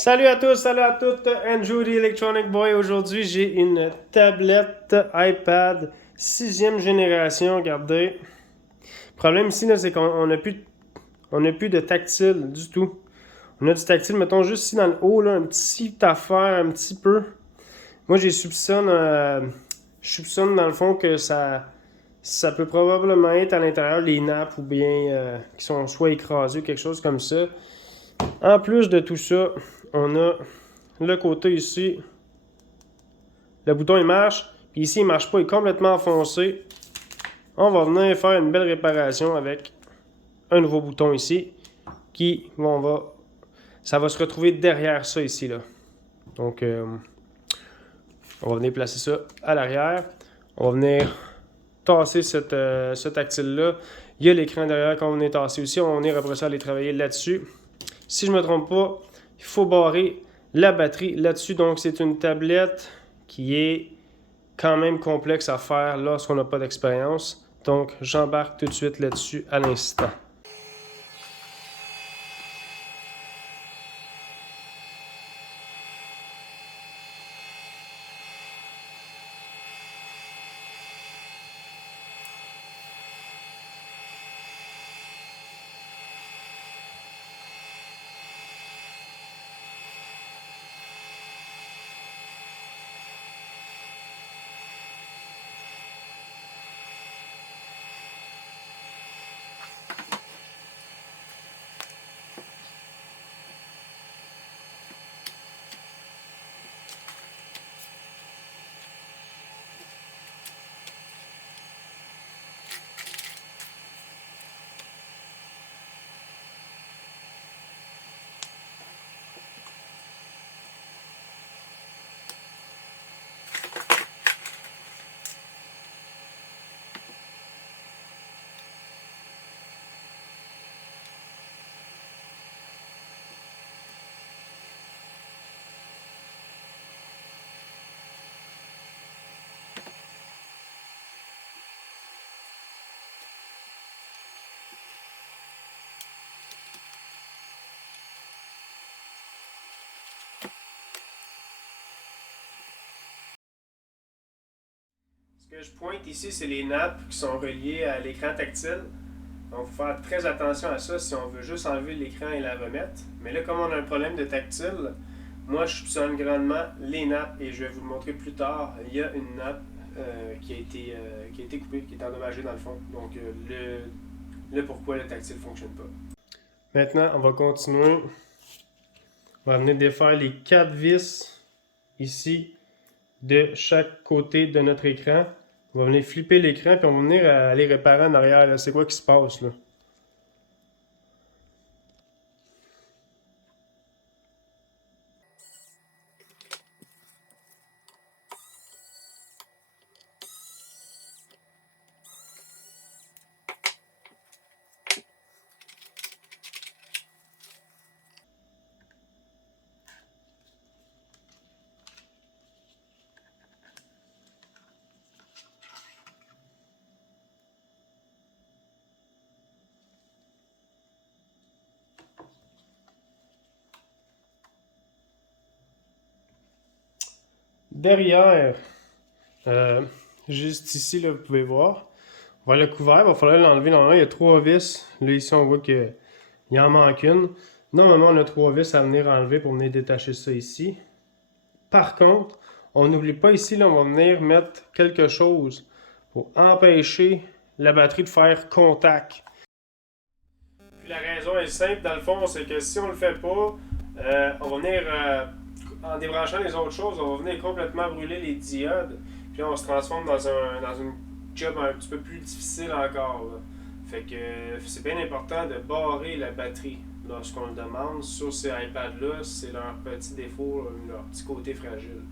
Salut à tous, salut à toutes, Andrew the Electronic Boy. Aujourd'hui, j'ai une tablette iPad 6e génération. Regardez. Le problème ici, là, c'est qu'on n'a plus de tactile du tout. On a du tactile, mettons juste ici dans le haut, là, une petite affaire, un petit peu. Moi, je soupçonne dans le fond que ça peut probablement être à l'intérieur les nappes ou bien qui sont soit écrasées ou quelque chose comme ça. En plus de tout ça, on a le côté ici. Le bouton il marche, puis ici il marche pas, il est complètement enfoncé. On va venir faire une belle réparation avec un nouveau bouton ici ça va se retrouver derrière ça ici là. Donc on va venir placer ça à l'arrière. On va venir tasser ce tactile là. Il y a l'écran derrière qu'on va venir tasser aussi. On va venir après ça aller travailler là-dessus. Si je ne me trompe pas, il faut barrer la batterie là-dessus. Donc c'est une tablette qui est quand même complexe à faire lorsqu'on n'a pas d'expérience. Donc, j'embarque tout de suite là-dessus à l'instant. Ce que je pointe ici, c'est les nappes qui sont reliées à l'écran tactile. Donc, il faut faire très attention à ça si on veut juste enlever l'écran et la remettre. Mais là, comme on a un problème de tactile, moi, je soupçonne grandement les nappes et je vais vous le montrer plus tard. Il y a une nappe qui a été coupée, qui est endommagée dans le fond. Donc, le pourquoi le tactile ne fonctionne pas. Maintenant, on va continuer. On va venir défaire les 4 vis ici de chaque côté de notre écran. On va venir flipper l'écran puis on va venir aller réparer en arrière. C'est quoi qui se passe là? Derrière, juste ici, là, vous pouvez voir, on va le couvert, il va falloir l'enlever. Normalement, il y a 3 vis. Là, ici, on voit qu'il en manque une. Normalement, on a 3 vis à venir enlever pour venir détacher ça ici. Par contre, on n'oublie pas ici, là, on va venir mettre quelque chose pour empêcher la batterie de faire contact. Puis la raison est simple, dans le fond, c'est que si on le fait pas, on va venir, en débranchant les autres choses, on va venir complètement brûler les diodes. Puis là, on se transforme dans une job un petit peu plus difficile encore. Là. Fait que c'est bien important de barrer la batterie lorsqu'on le demande. Sur ces iPads-là, c'est leur petit défaut, leur petit côté fragile.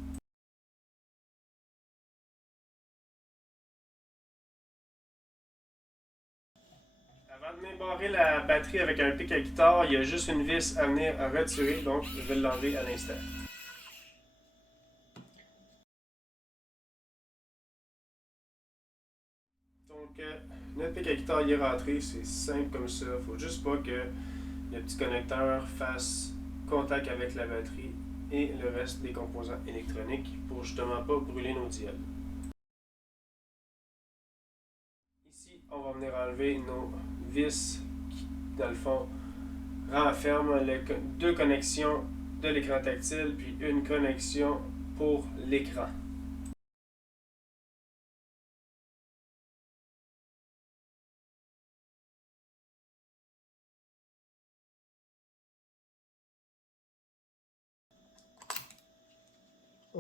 Avant de venir barrer la batterie avec un pic à guitare, il y a juste une vis à venir retirer, donc je vais l'enlever à l'instant. Donc, notre pic à guitare y est rentré, c'est simple comme ça. Faut juste pas que le petit connecteur fasse contact avec la batterie et le reste des composants électroniques pour justement pas brûler nos diodes. Ici, on va venir enlever nos vis qui, dans le fond, renferment deux connexions de l'écran tactile puis une connexion pour l'écran.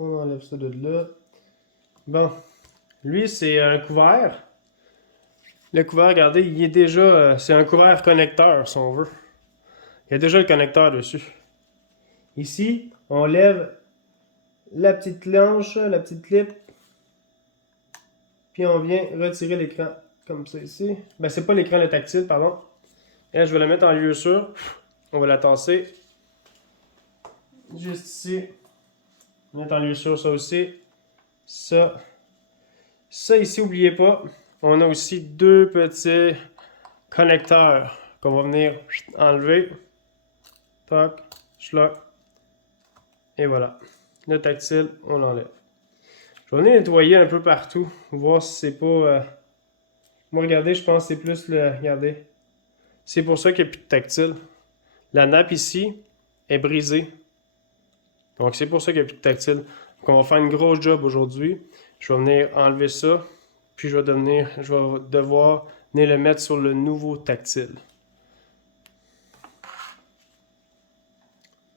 On enlève ça de là. Bon, lui c'est un couvert. Le couvert, regardez, il est déjà, c'est un couvert connecteur si on veut. Il y a déjà le connecteur dessus. Ici, on lève la petite planche, la petite clip, puis on vient retirer l'écran comme ça ici. Ben c'est pas l'écran le tactile, pardon. Et là, je vais la mettre en lieu sûr. On va la tasser juste ici. Mettre en lieu sûr ça aussi. Ça. Ça ici, n'oubliez pas, on a aussi deux petits connecteurs qu'on va venir enlever. Toc, schlock. Et voilà. Le tactile, on l'enlève. Je vais venir nettoyer un peu partout. Voir si c'est pas... Moi, regardez, je pense que c'est plus le... Regardez. C'est pour ça qu'il n'y a plus de tactile. La nappe ici est brisée. Donc, c'est pour ça qu'il n'y a plus de tactile. Donc, on va faire une grosse job aujourd'hui. Je vais venir enlever ça. Puis, je vais devoir venir le mettre sur le nouveau tactile.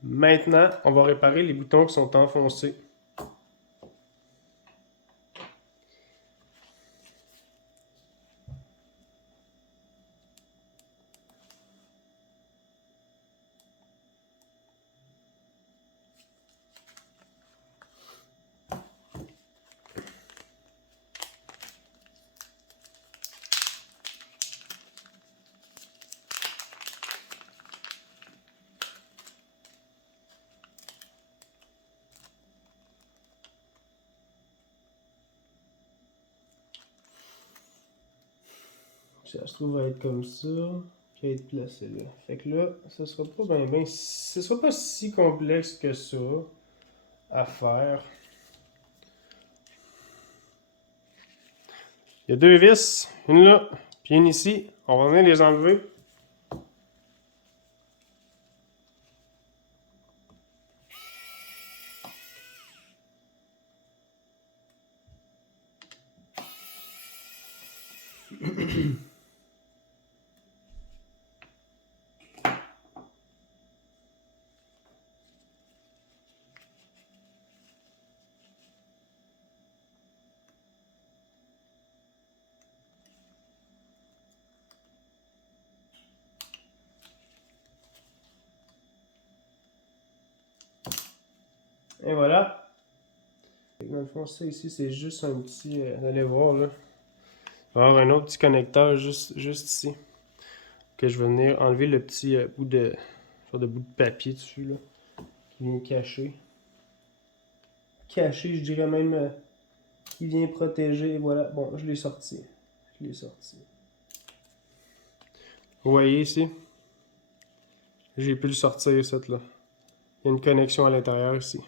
Maintenant, on va réparer les boutons qui sont enfoncés. Ça se trouve à être comme ça, puis à être placé là. Fait que là, ce sera pas ce sera pas si complexe que ça à faire. Il y a deux vis, une là, puis une ici. On va venir les enlever. Et voilà. Dans le fond, ça ici, c'est juste un petit... vous allez voir là. Il va y avoir un autre petit connecteur juste ici. Que je vais venir enlever le petit bout de papier dessus là. Qui vient cacher. Caché, je dirais même qui vient protéger. Voilà, bon, je l'ai sorti. Vous voyez ici? J'ai pu le sortir, cette là. Il y a une connexion à l'intérieur ici.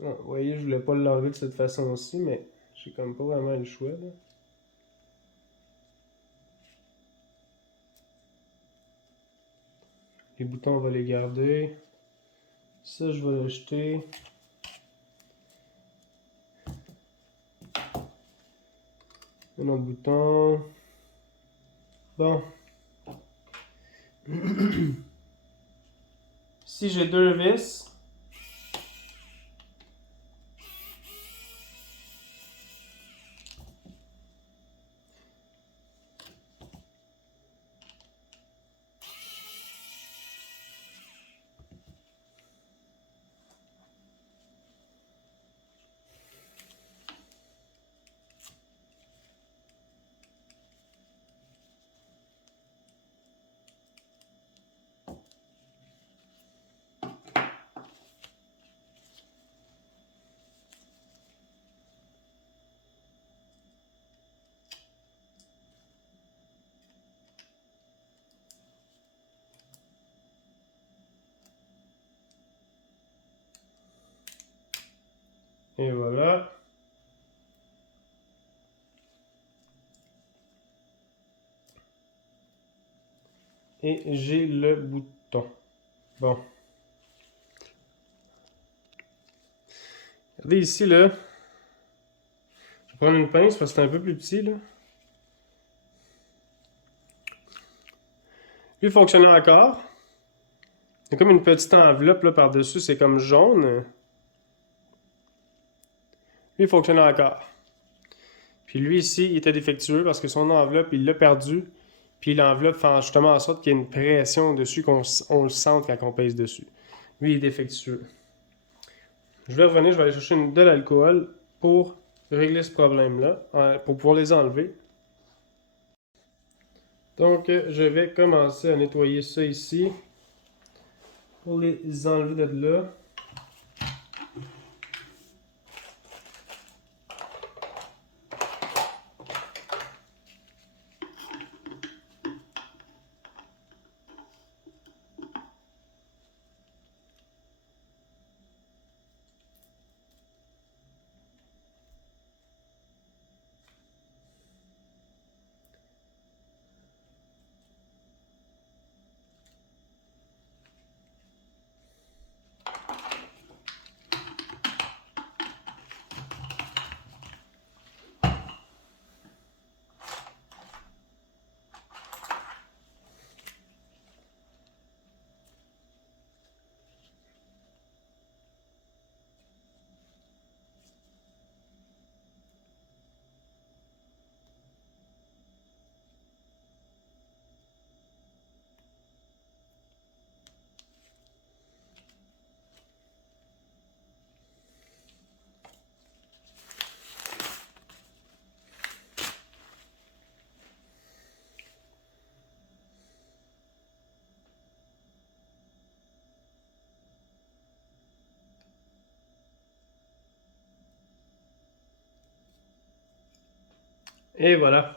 Vous voyez, je voulais pas l'enlever de cette façon-ci, mais j'ai comme pas vraiment le choix, là. Les boutons, on va les garder. Ça, je vais le jeter. Un autre bouton. Bon. Si j'ai deux vis, Et voilà. Et j'ai le bouton. Bon. Regardez ici, là. Je vais prendre une pince parce que c'est un peu plus petit, là. Lui, il fonctionne encore. Il y a comme une petite enveloppe là par-dessus, c'est comme jaune. Lui, il fonctionne encore. Puis lui ici, il était défectueux parce que son enveloppe, il l'a perdu. Puis l'enveloppe fait justement en sorte qu'il y ait une pression dessus, qu'on le sente quand on pèse dessus. Lui, il est défectueux. Je vais revenir, je vais aller chercher de l'alcool pour régler ce problème-là, pour pouvoir les enlever. Donc, je vais commencer à nettoyer ça ici pour les enlever de là. Et voilà.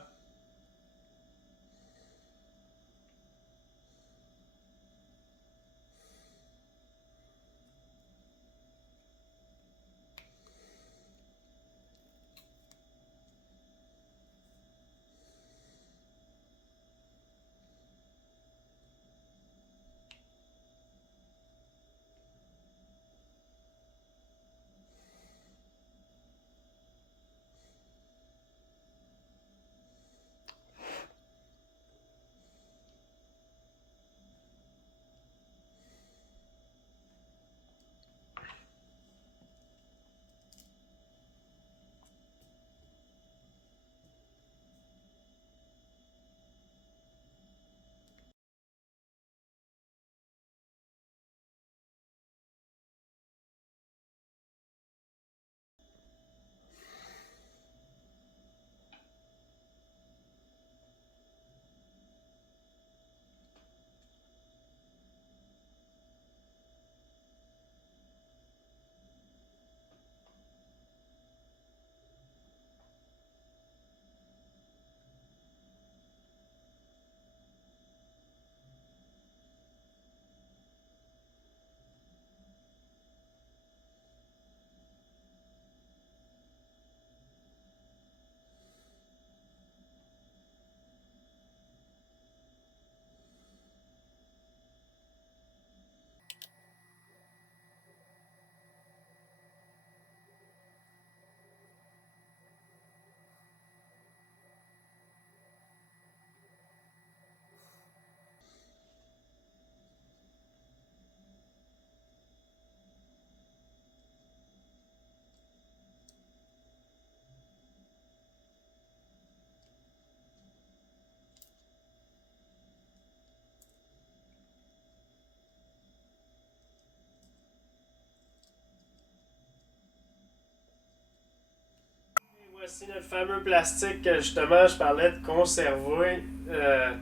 Voici notre fameux plastique que justement je parlais de conserver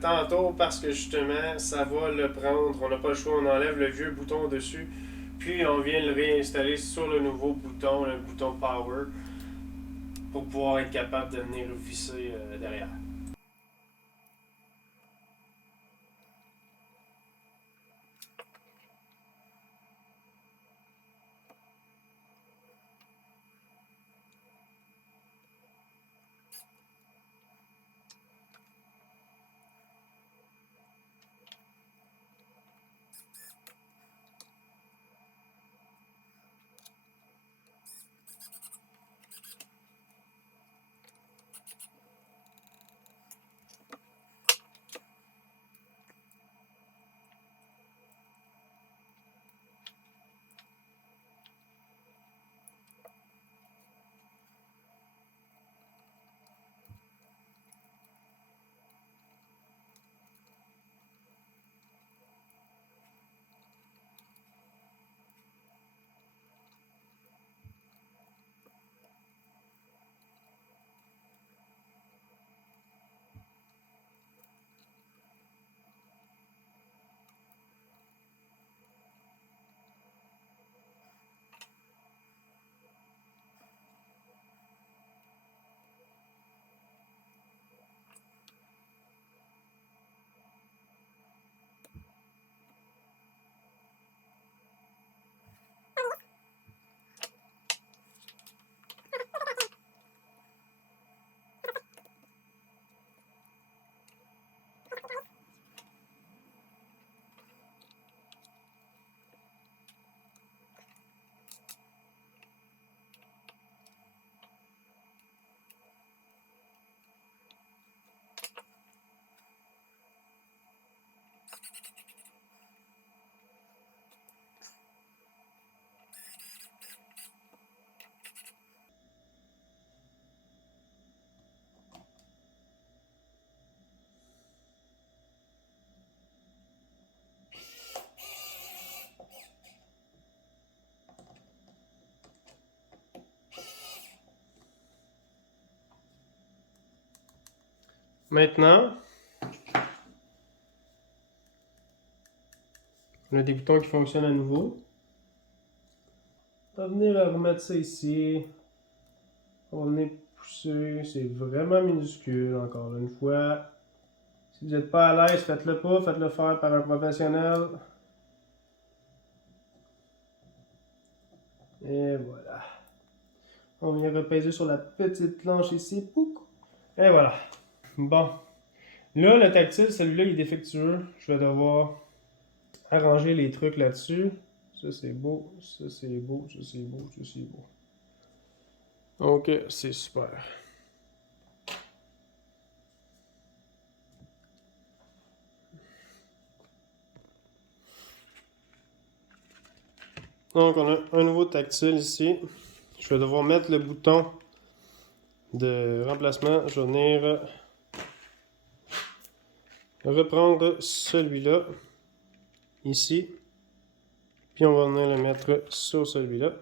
tantôt parce que justement ça va le prendre. On n'a pas le choix, on enlève le vieux bouton dessus, puis on vient le réinstaller sur le nouveau bouton, le bouton Power, pour pouvoir être capable de venir visser derrière. Maintenant, on a des boutons qui fonctionnent à nouveau. On va venir remettre ça ici. On va venir pousser. C'est vraiment minuscule, encore une fois. Si vous n'êtes pas à l'aise, faites-le pas. Faites-le faire par un professionnel. Et voilà. On vient repaiser sur la petite planche ici. Pouc. Et voilà. Bon. Là, le tactile, celui-là, il est défectueux. Je vais devoir arranger les trucs là-dessus. Ça, c'est beau. Ça, c'est beau. Ça, c'est beau. Ça, c'est beau. Ok, c'est super. Donc, on a un nouveau tactile ici. Je vais devoir mettre le bouton de remplacement. Je vais venir reprendre celui-là ici. Puis on va venir le mettre sur celui-là.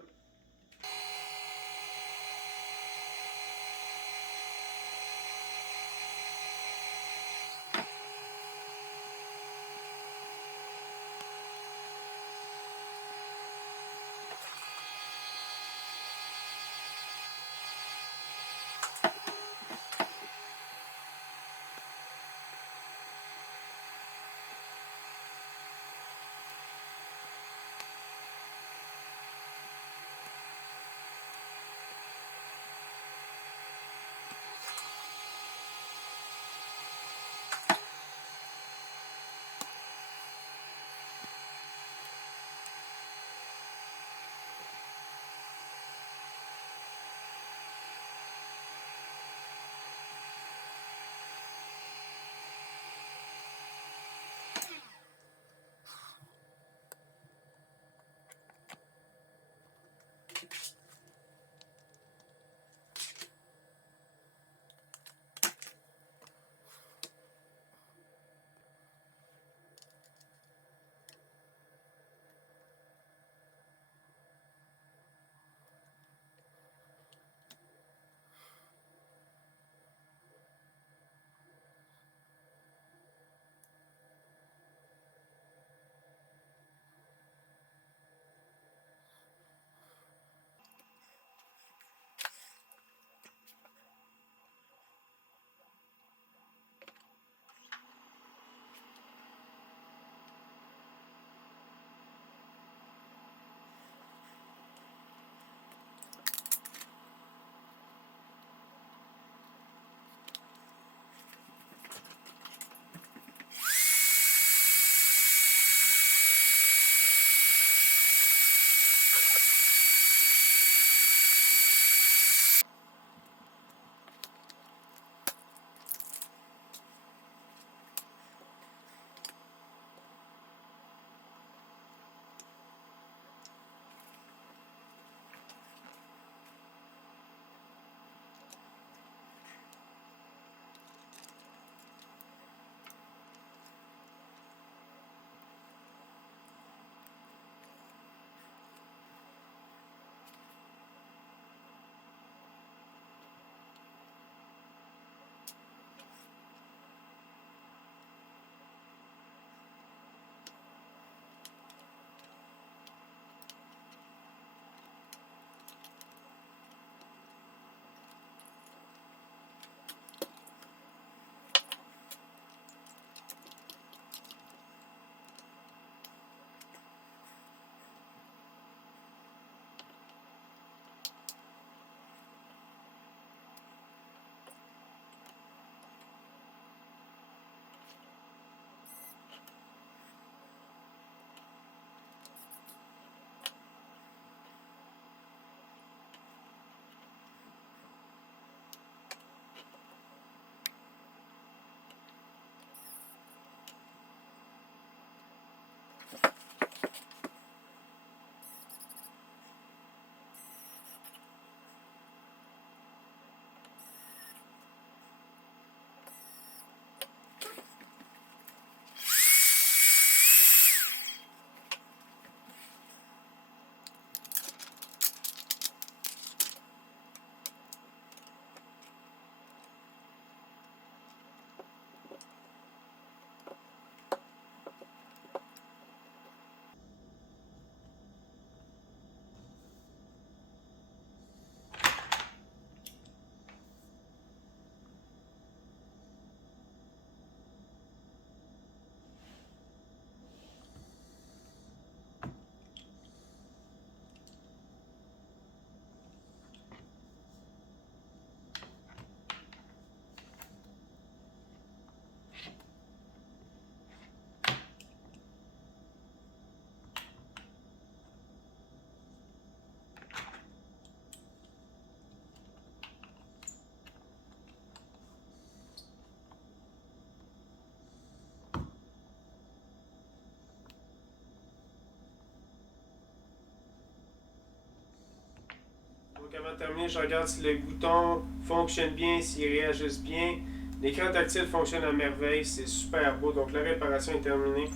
Avant de terminer, je regarde si les boutons fonctionnent bien, s'ils réagissent bien. L'écran tactile fonctionne à merveille, c'est super beau. Donc la réparation est terminée.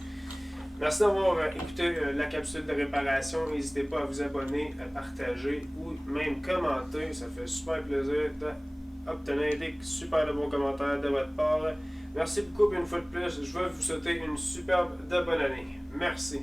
Merci d'avoir écouté la capsule de réparation. N'hésitez pas à vous abonner, à partager ou même commenter. Ça fait super plaisir d'obtenir des super de bons commentaires de votre part. Merci beaucoup, et une fois de plus, je vais vous souhaiter une superbe de bonne année. Merci.